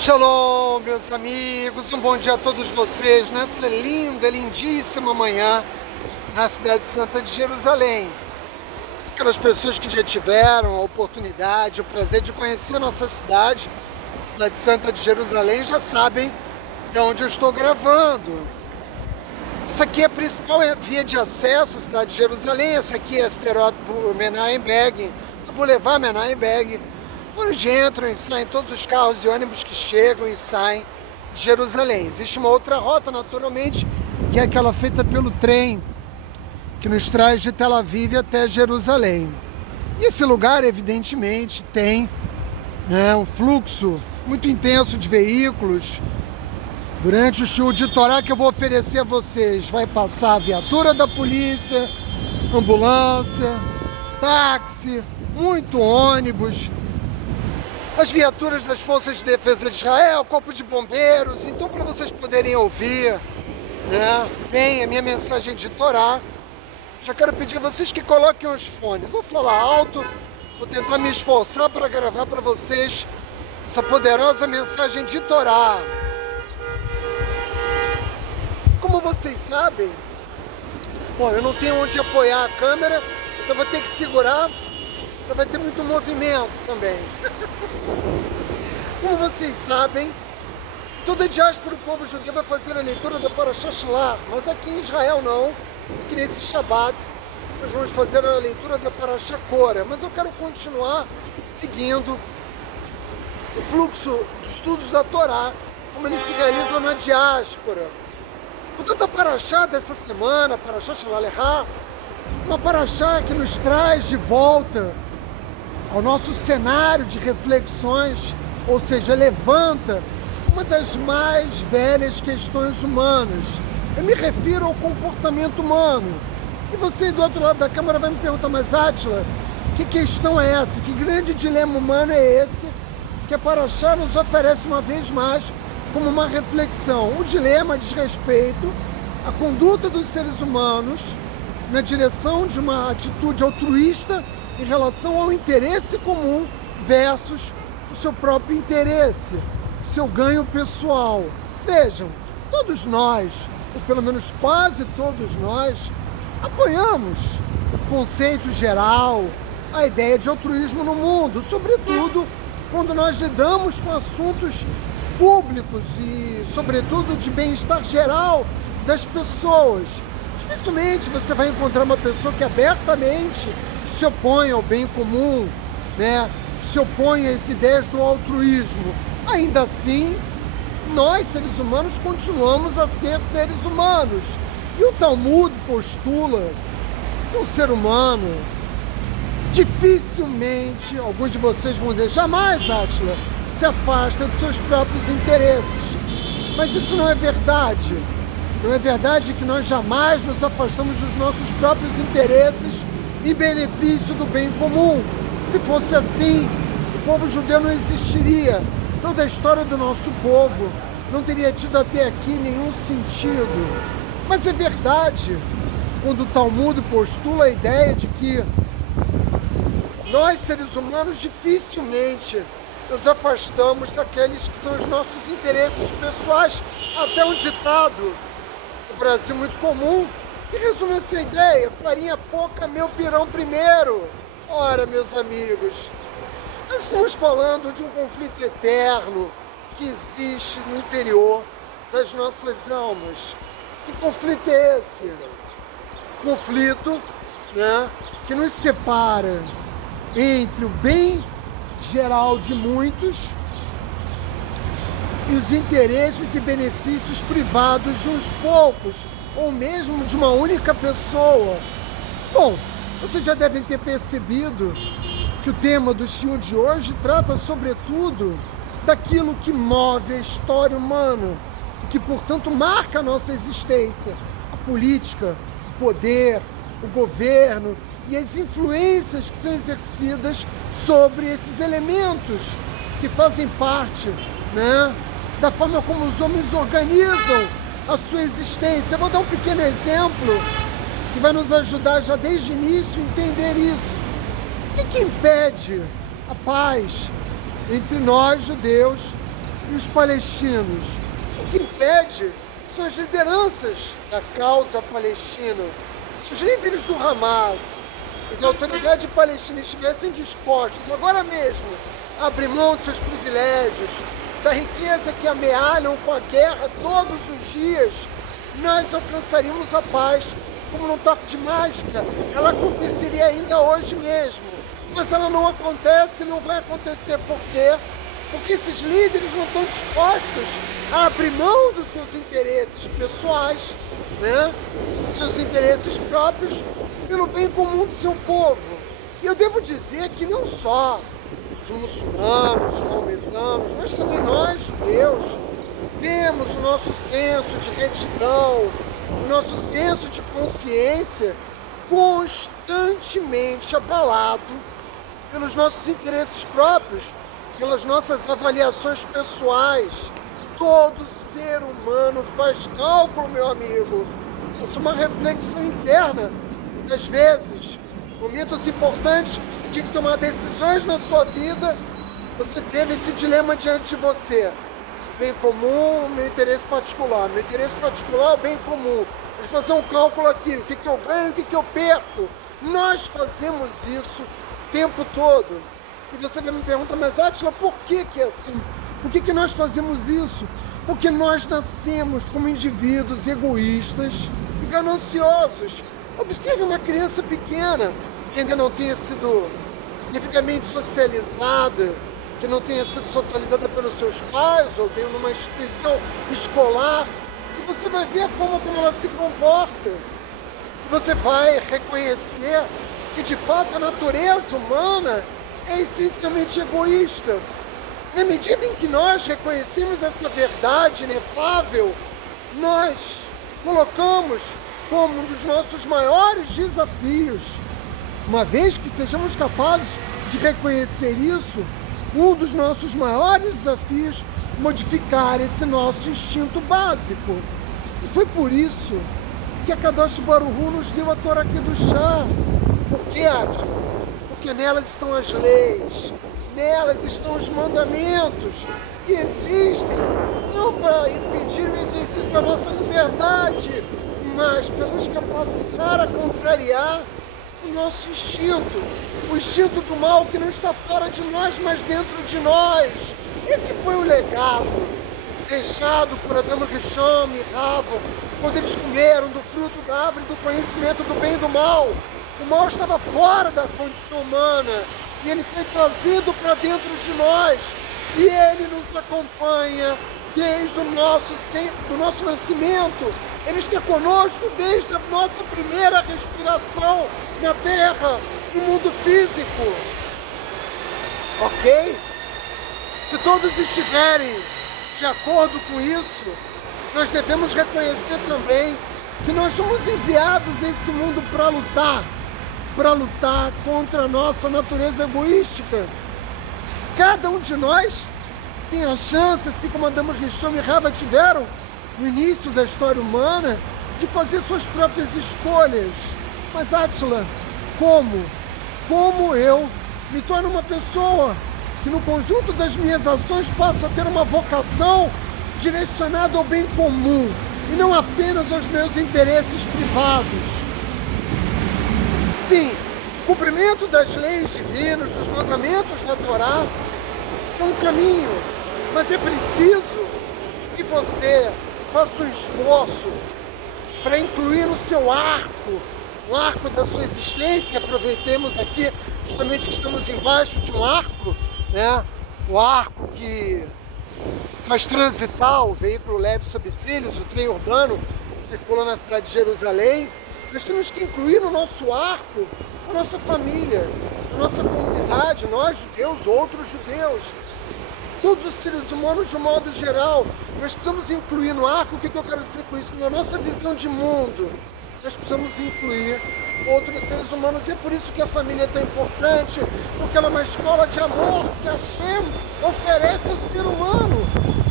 Shalom, meus amigos, um bom dia a todos vocês nessa linda, lindíssima manhã na cidade santa de Jerusalém. Aquelas pessoas que já tiveram a oportunidade, o prazer de conhecer a nossa cidade santa de Jerusalém, já sabem de onde eu estou gravando. Essa aqui é a principal via de acesso à cidade de Jerusalém, essa aqui é a Sderot Menachem Begin, a Boulevard Menachem Begin, por onde entram e saem todos os carros e ônibus que chegam e saem de Jerusalém. Existe uma outra rota, naturalmente, que é aquela feita pelo trem, que nos traz de Tel Aviv até Jerusalém. E esse lugar, evidentemente, tem um fluxo muito intenso de veículos. Durante o show de Torá que eu vou oferecer a vocês, vai passar a viatura da polícia, ambulância, táxi, muito ônibus, as viaturas das Forças de Defesa de Israel, Corpo de Bombeiros. Então, para vocês poderem ouvir bem a minha mensagem de Torá, já quero pedir a vocês que coloquem os fones. Vou falar alto, vou tentar me esforçar para gravar para vocês essa poderosa mensagem de Torá. Como vocês sabem, eu não tenho onde apoiar a câmera, então vou ter que segurar. Vai ter muito movimento também. Como vocês sabem, toda a diáspora do povo judeu vai fazer a leitura da Parashat Shlach, mas aqui em Israel não, que nesse Shabbat nós vamos fazer a leitura da Parashat Korah, mas eu quero continuar seguindo o fluxo dos estudos da Torá, como eles se realizam na diáspora. Portanto, a Parashat dessa semana, Parashat Shalach, uma Parashat que nos traz de volta ao nosso cenário de reflexões, ou seja, levanta uma das mais velhas questões humanas. Eu me refiro ao comportamento humano. E você do outro lado da câmera vai me perguntar, mas Átila, que questão é essa? Que grande dilema humano é esse que a Parashá nos oferece uma vez mais como uma reflexão? O dilema diz respeito à conduta dos seres humanos na direção de uma atitude altruísta em relação ao interesse comum versus o seu próprio interesse, o seu ganho pessoal. Vejam, todos nós, ou pelo menos quase todos nós, apoiamos o conceito geral, a ideia de altruísmo no mundo, sobretudo quando nós lidamos com assuntos públicos e, sobretudo, de bem-estar geral das pessoas. Dificilmente você vai encontrar uma pessoa que abertamente se opõe ao bem comum, que se opõe às ideias do altruísmo. Ainda assim, nós, seres humanos, continuamos a ser seres humanos. E o Talmud postula que um ser humano, dificilmente, alguns de vocês vão dizer, jamais, Átila, se afasta dos seus próprios interesses. Mas isso não é verdade. Não é verdade que nós jamais nos afastamos dos nossos próprios interesses em benefício do bem comum. Se fosse assim, o povo judeu não existiria. Toda a história do nosso povo não teria tido até aqui nenhum sentido. Mas é verdade quando o Talmud postula a ideia de que nós, seres humanos, dificilmente nos afastamos daqueles que são os nossos interesses pessoais. Até um ditado no Brasil muito comum que resume essa ideia: farinha pouca, meu pirão primeiro. Ora, meus amigos, nós estamos falando de um conflito eterno que existe no interior das nossas almas. Que conflito é esse? Conflito, que nos separa entre o bem geral de muitos e os interesses e benefícios privados de uns poucos, ou mesmo de uma única pessoa. Bom, vocês já devem ter percebido que o tema do shiur de hoje trata sobretudo daquilo que move a história humana e que, portanto, marca a nossa existência: a política, o poder, o governo e as influências que são exercidas sobre esses elementos que fazem parte, da forma como os homens organizam a sua existência. Eu vou dar um pequeno exemplo que vai nos ajudar já desde o início a entender isso. O que impede a paz entre nós, judeus, e os palestinos. O que impede são as lideranças da causa palestina. Se os líderes do Hamas e da autoridade palestina estivessem dispostos agora mesmo a abrir mão de seus privilégios, da riqueza que amealham com a guerra todos os dias, nós alcançaríamos a paz como num toque de mágica. Ela aconteceria ainda hoje mesmo, mas ela não acontece, não vai acontecer. Por quê? Porque esses líderes não estão dispostos a abrir mão dos seus interesses pessoais, né? Seus interesses próprios, pelo bem comum do seu povo. E eu devo dizer que não só os muçulmanos, os maometanos, mas também nós, judeus, temos o nosso senso de retidão, o nosso senso de consciência constantemente abalado pelos nossos interesses próprios, pelas nossas avaliações pessoais. Todo ser humano faz cálculo, meu amigo. Isso é uma reflexão interna. Muitas vezes, momentos importantes, você tinha que tomar decisões na sua vida, você teve esse dilema diante de você. Bem comum, meu interesse particular. Meu interesse particular, o bem comum. Vou fazer um cálculo aqui, o que eu ganho, o que eu perco. Nós fazemos isso o tempo todo. E você me pergunta, mas Átila, por que é assim? Por que nós fazemos isso? Porque nós nascemos como indivíduos egoístas e gananciosos. Observe uma criança pequena que ainda não tenha sido devidamente socializada, que não tenha sido socializada pelos seus pais ou dentro de uma instituição escolar, e você vai ver a forma como ela se comporta. Você vai reconhecer que, de fato, a natureza humana é essencialmente egoísta. Na medida em que nós reconhecemos essa verdade inefável, nós colocamos como um dos nossos maiores desafios, uma vez que sejamos capazes de reconhecer isso, um dos nossos maiores desafios, modificar esse nosso instinto básico. E foi por isso que a Kadosh Baruch Hu nos deu a Torá Kedushá. Por quê, Átila? Porque nelas estão as leis, nelas estão os mandamentos que existem, não para impedir o exercício da nossa liberdade, mas para nos capacitar a contrariar o nosso instinto, o instinto do mal que não está fora de nós, mas dentro de nós. Esse foi o legado deixado por Adão, Rishon e Rava, quando eles comeram do fruto da árvore do conhecimento do bem e do mal. O mal estava fora da condição humana e ele foi trazido para dentro de nós, e ele nos acompanha desde o nosso nascimento. Ele está conosco desde a nossa primeira respiração na Terra, no mundo físico. Ok? Se todos estiverem de acordo com isso, nós devemos reconhecer também que nós somos enviados a esse mundo para lutar contra a nossa natureza egoística. Cada um de nós tem a chance, assim como Adão, Rishon e Rava tiveram no início da história humana, de fazer suas próprias escolhas. Mas Átila, como eu me torno uma pessoa que no conjunto das minhas ações passo a ter uma vocação direcionada ao bem comum e não apenas aos meus interesses privados? Sim, o cumprimento das leis divinas, dos mandamentos da Torá, são um caminho, mas é preciso que você faça um esforço para incluir no seu arco, no arco da sua existência. Aproveitemos aqui justamente que estamos embaixo de um arco, né? O arco que faz transitar o veículo leve sobre trilhos, o trem urbano que circula na cidade de Jerusalém. Nós temos que incluir no nosso arco a nossa família, a nossa comunidade, nós judeus, outros judeus, todos os seres humanos de um modo geral. Nós precisamos incluir no arco, o que eu quero dizer com isso? Na nossa visão de mundo, nós precisamos incluir outros seres humanos. E é por isso que a família é tão importante, porque ela é uma escola de amor que a Hashem oferece ao ser humano.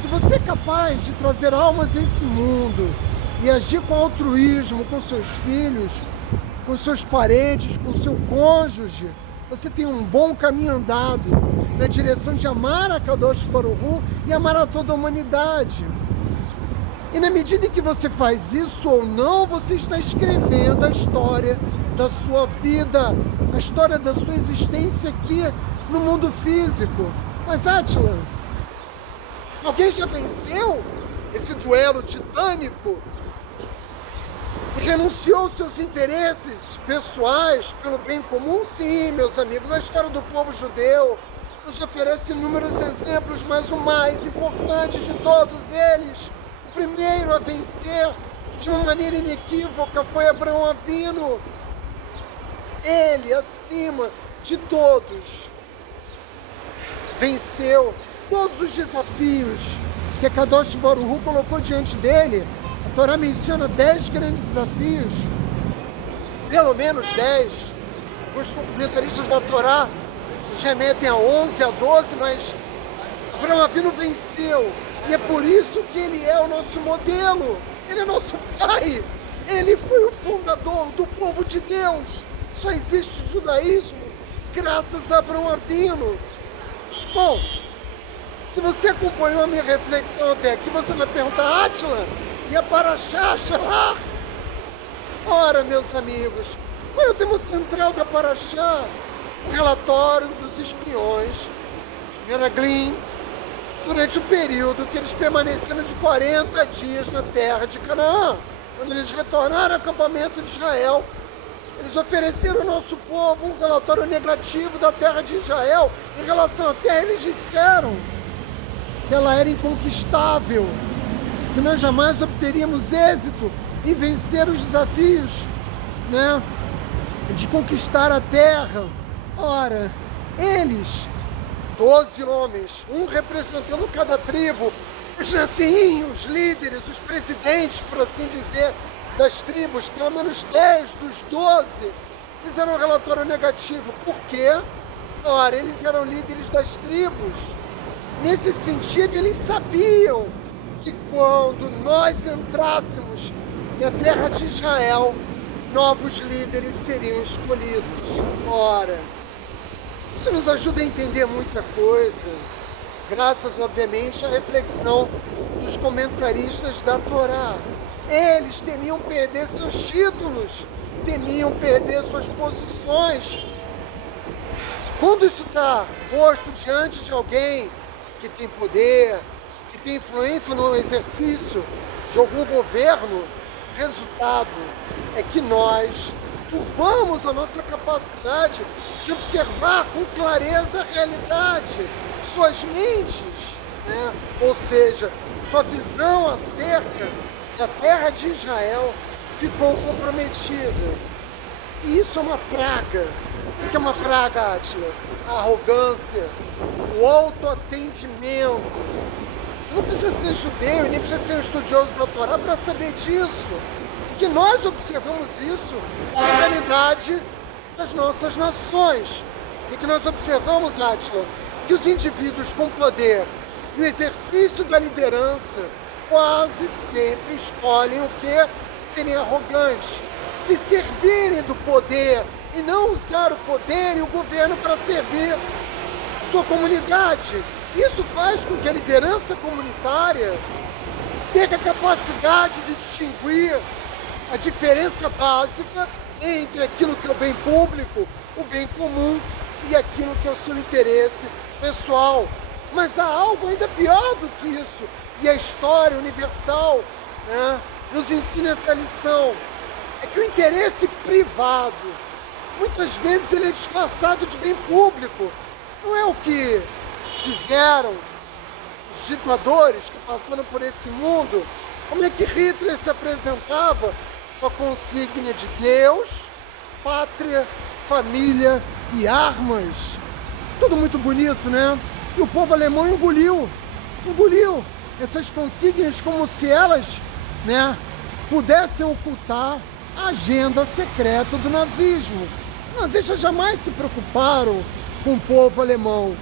Se você é capaz de trazer almas a esse mundo e agir com altruísmo com seus filhos, com seus parentes, com seu cônjuge, você tem um bom caminho andado. na direção de amar a Kadosh Baruch Hu e amar a toda a humanidade. E na medida em que você faz isso ou não, você está escrevendo a história da sua vida, a história da sua existência aqui no mundo físico. Mas Átila, alguém já venceu esse duelo titânico e renunciou aos seus interesses pessoais pelo bem comum? Sim, meus amigos, a história do povo judeu nos oferece inúmeros exemplos, mas o mais importante de todos eles, o primeiro a vencer de uma maneira inequívoca, foi Abraão Avino. Ele, acima de todos, venceu todos os desafios que a Kadosh Baruch Hu colocou diante dele. A Torá menciona 10 grandes desafios, pelo menos 10. Os comentaristas da Torá nos remetem a 11, a 12, mas Abraão Avino venceu. E é por isso que ele é o nosso modelo. Ele é nosso pai. Ele foi o fundador do povo de Deus. Só existe judaísmo graças a Abraão Avino. Bom, se você acompanhou a minha reflexão até aqui, você vai perguntar: Átila, e a Parashá Shelach? Ora, meus amigos, qual é o tema central da Parashá? O relatório dos espiões, os Meraglim, durante o período que eles permaneceram de 40 dias na terra de Canaã. Quando eles retornaram ao acampamento de Israel, eles ofereceram ao nosso povo um relatório negativo da terra de Israel. Em relação à terra, eles disseram que ela era inconquistável, que nós jamais obteríamos êxito em vencer os desafios, né, de conquistar a terra. Ora, eles, 12 homens, um representando cada tribo, os naciinhos, os líderes, os presidentes, por assim dizer, das tribos, pelo menos 10 dos 12, fizeram um relatório negativo. Por quê? Ora, eles eram líderes das tribos. Nesse sentido, eles sabiam que quando nós entrássemos na terra de Israel, novos líderes seriam escolhidos. Ora, isso nos ajuda a entender muita coisa, graças, obviamente, à reflexão dos comentaristas da Torá. Eles temiam perder seus títulos, temiam perder suas posições. Quando isso está posto diante de alguém que tem poder, que tem influência no exercício de algum governo, o resultado é que nós turvamos a nossa capacidade de observar com clareza a realidade, suas mentes, né? Ou seja, sua visão acerca da terra de Israel ficou comprometida. E isso é uma praga. O que é uma praga, Átila? A arrogância, o autoatendimento. Você não precisa ser judeu e nem precisa ser um estudioso da Torá para saber disso. Porque nós observamos isso na realidade das nossas nações. E que nós observamos, Átila, que os indivíduos com poder no exercício da liderança quase sempre escolhem o quê? Serem arrogantes, se servirem do poder e não usar o poder e o governo para servir a sua comunidade. Isso faz com que a liderança comunitária tenha a capacidade de distinguir a diferença básica entre aquilo que é o bem público, o bem comum e aquilo que é o seu interesse pessoal. Mas há algo ainda pior do que isso, e a história universal, né, nos ensina essa lição. É que o interesse privado, muitas vezes ele é disfarçado de bem público. Não é o que fizeram os ditadores que passaram por esse mundo. Como é que Hitler se apresentava? Com a consigna de Deus, pátria, família e armas. Tudo muito bonito, né? E o povo alemão engoliu essas consignas como se elas, né, pudessem ocultar a agenda secreta do nazismo. Os nazistas jamais se preocuparam com o povo alemão.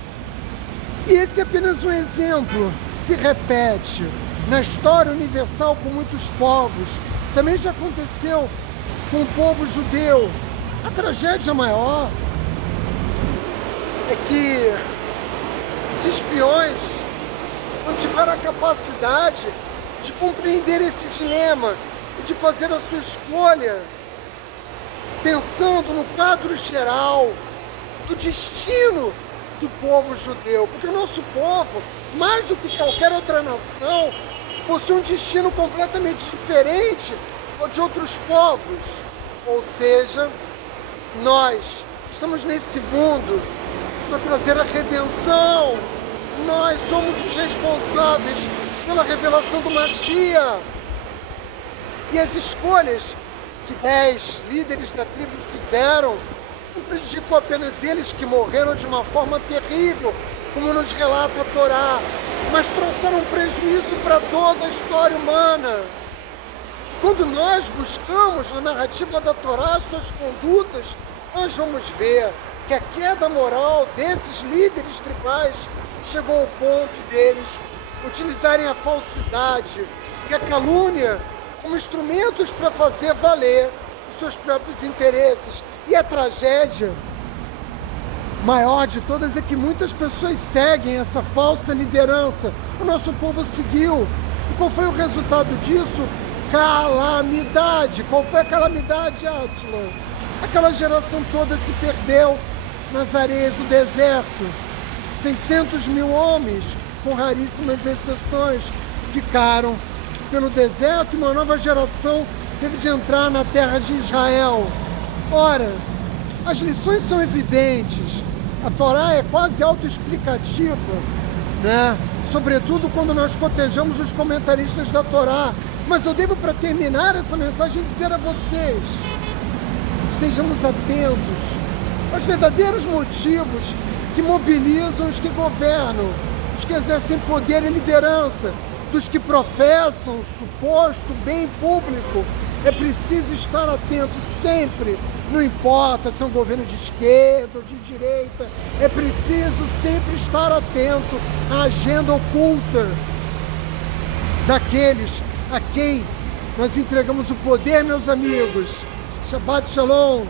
E esse é apenas um exemplo que se repete na história universal com muitos povos. Também já aconteceu com o povo judeu. A tragédia maior é que Os espiões não tiveram a capacidade de compreender esse dilema e de fazer a sua escolha pensando no quadro geral do destino do povo judeu, porque o nosso povo, mais do que qualquer outra nação, possui um destino completamente diferente ao de outros povos. Ou seja, nós estamos nesse mundo para trazer a redenção. Nós somos os responsáveis pela revelação do Mashiach. E as escolhas que 10 líderes da tribo fizeram não prejudicou apenas eles, que morreram de uma forma terrível, como nos relata a Torá, mas trouxeram um prejuízo para toda a história humana. Quando nós buscamos na narrativa da Torá suas condutas, nós vamos ver que a queda moral desses líderes tribais chegou ao ponto deles utilizarem a falsidade e a calúnia como instrumentos para fazer valer os seus próprios interesses. E a tragédia maior de todas é que muitas pessoas seguem essa falsa liderança. O nosso povo seguiu. E qual foi o resultado disso? Calamidade. Qual foi a calamidade, Átila? Aquela geração toda se perdeu nas areias do deserto. 600 mil homens, com raríssimas exceções, ficaram pelo deserto e uma nova geração teve de entrar na terra de Israel. Ora, as lições são evidentes. A Torá é quase autoexplicativa, né? Sobretudo quando nós cotejamos os comentaristas da Torá. Mas eu devo, para terminar essa mensagem, dizer a vocês: estejamos atentos aos verdadeiros motivos que mobilizam os que governam, os que exercem poder e liderança, dos que professam o suposto bem público. É preciso estar atento sempre, não importa se é um governo de esquerda ou de direita, é preciso sempre estar atento à agenda oculta daqueles a quem nós entregamos o poder, meus amigos. Shabbat Shalom.